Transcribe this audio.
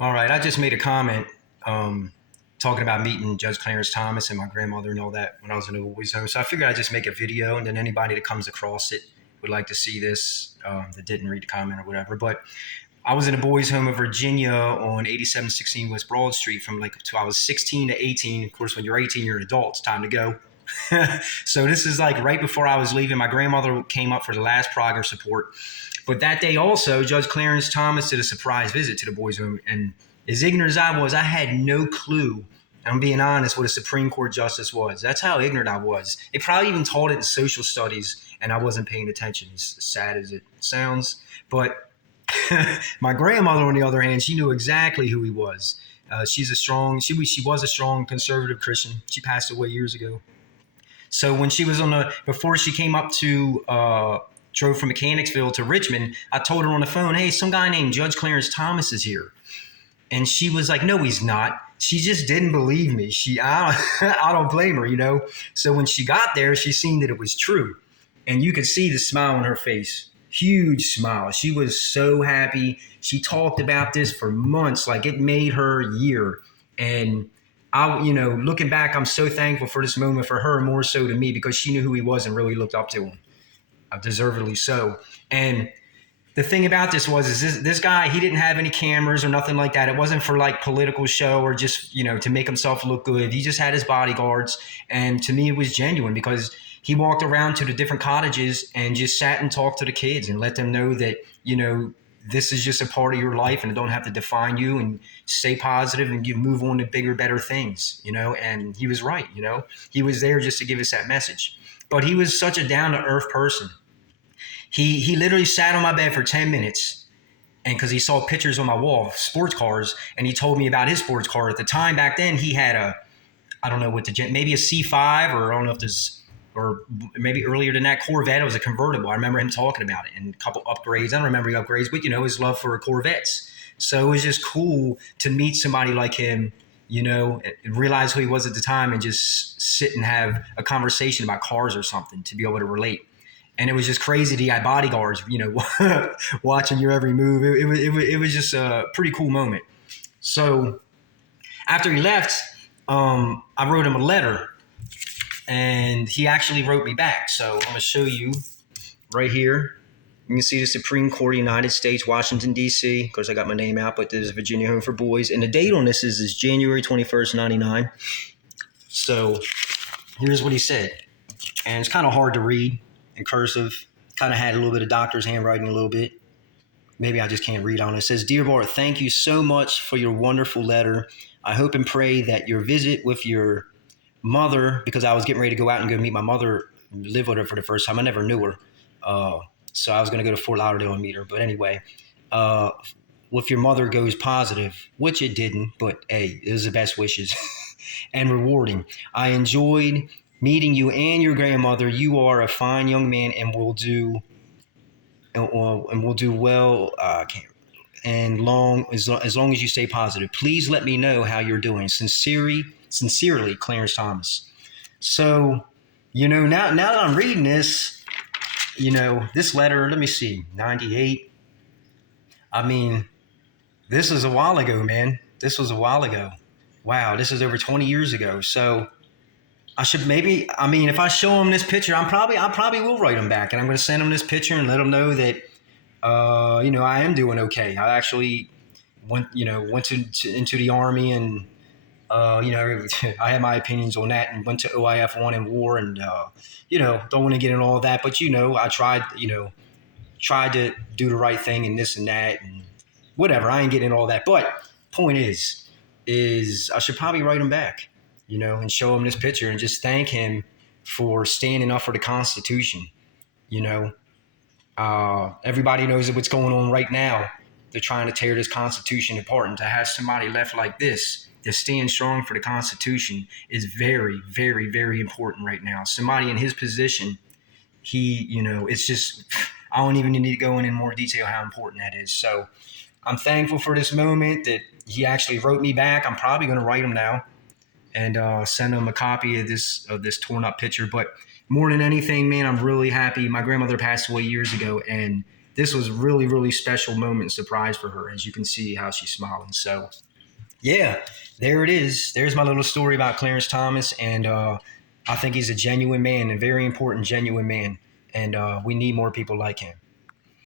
All right, I just made a comment talking about meeting Judge Clarence Thomas and my grandmother and all that when I was in a boys' home. So I figured I'd just make a video, and then anybody that comes across it would like to see this that didn't read the comment or whatever. But I was in a boys' home in Virginia on 8716 West Broad Street from like till I was 16 to 18. Of course, when you're 18, you're an adult. It's time to go. So this is like right before I was leaving. My grandmother came up for the last progress report. But that day also, Judge Clarence Thomas did a surprise visit to the boys' home. And as ignorant as I was, I had no clue, I'm being honest, what a Supreme Court justice was. That's how ignorant I was. They probably even taught it in social studies, and I wasn't paying attention, as sad as it sounds. But my grandmother, on the other hand, she knew exactly who he was. She was a strong conservative Christian. She passed away years ago. So when she was before she came up to, drove from Mechanicsville to Richmond, I told her on the phone, hey, some guy named Judge Clarence Thomas is here. And she was like, no, he's not. She just didn't believe me. I don't blame her, you know. So when she got there, she seen that it was true. And you could see the smile on her face. Huge smile. She was so happy. She talked about this for months. Like it made her year. And looking back, I'm so thankful for this moment for her, more so to me, because she knew who he was and really looked up to him. Deservedly so. And the thing about this is this guy, he didn't have any cameras or nothing like that. It wasn't for like political show or just, to make himself look good. He just had his bodyguards. And to me, it was genuine because he walked around to the different cottages and just sat and talked to the kids and let them know that, this is just a part of your life and it don't have to define you, and stay positive and move on to bigger, better things, and he was right. He was there just to give us that message, but he was such a down to earth person. He literally sat on my bed for 10 minutes, and because he saw pictures on my wall of sports cars, and he told me about his sports car. At the time back then, he had I don't know what maybe a C5, or I don't know if this, or maybe earlier than that, Corvette. It was a convertible. I remember him talking about it and a couple upgrades. I don't remember the upgrades, but his love for Corvettes. So it was just cool to meet somebody like him, and realize who he was at the time, and just sit and have a conversation about cars or something to be able to relate. And it was just crazy that he had bodyguards, watching your every move. It was just a pretty cool moment. So after he left, I wrote him a letter, and he actually wrote me back. So I'm going to show you right here. You can see the Supreme Court of the United States, Washington, D.C. Of course, I got my name out, but there's Virginia Home for Boys. And the date on this is January 21st, 99. So here's what he said. And it's kind of hard to read in cursive. Kind of had a little bit of doctor's handwriting a little bit. Maybe I just can't read on it. It says, Dear Bart, thank you so much for your wonderful letter. I hope and pray that your visit with your mother, because I was getting ready to go out and go meet my mother, live with her for the first time. I never knew her. So I was going to go to Fort Lauderdale and meet her. But anyway, with your mother goes positive, which it didn't, but hey, it was the best wishes and rewarding. I enjoyed meeting you and your grandmother. You are a fine young man and will do well. And as long as you stay positive. Please let me know how you're doing. Sincerely, Clarence Thomas. So, now that I'm reading this, this letter, let me see, 98. I mean, this is a while ago, man. This was a while ago. Wow, this is over 20 years ago. So I should if I show him this picture, I probably will write him back, and I'm going to send him this picture and let him know that, I am doing okay. I actually went into the Army, and, I had my opinions on that, and went to OIF 1 in war, and, don't want to get into all that, but, I tried to do the right thing and this and that and whatever. I ain't getting into all that. But point is I should probably write him back, and show him this picture and just thank him for standing up for the Constitution. Everybody knows what's going on right now. They're trying to tear this Constitution apart, and to have somebody left like this to stand strong for the Constitution is very, very, very important right now. Somebody in his position, it's just, I don't even need to go in more detail how important that is. So I'm thankful for this moment that he actually wrote me back. I'm probably going to write him now and send him a copy of this torn up picture. But more than anything, man, I'm really happy. My grandmother passed away years ago, and this was really, really special moment and surprise for her. As you can see how she's smiling. So yeah, there it is. There's my little story about Clarence Thomas, and I think he's a genuine man, a very important genuine man, and we need more people like him.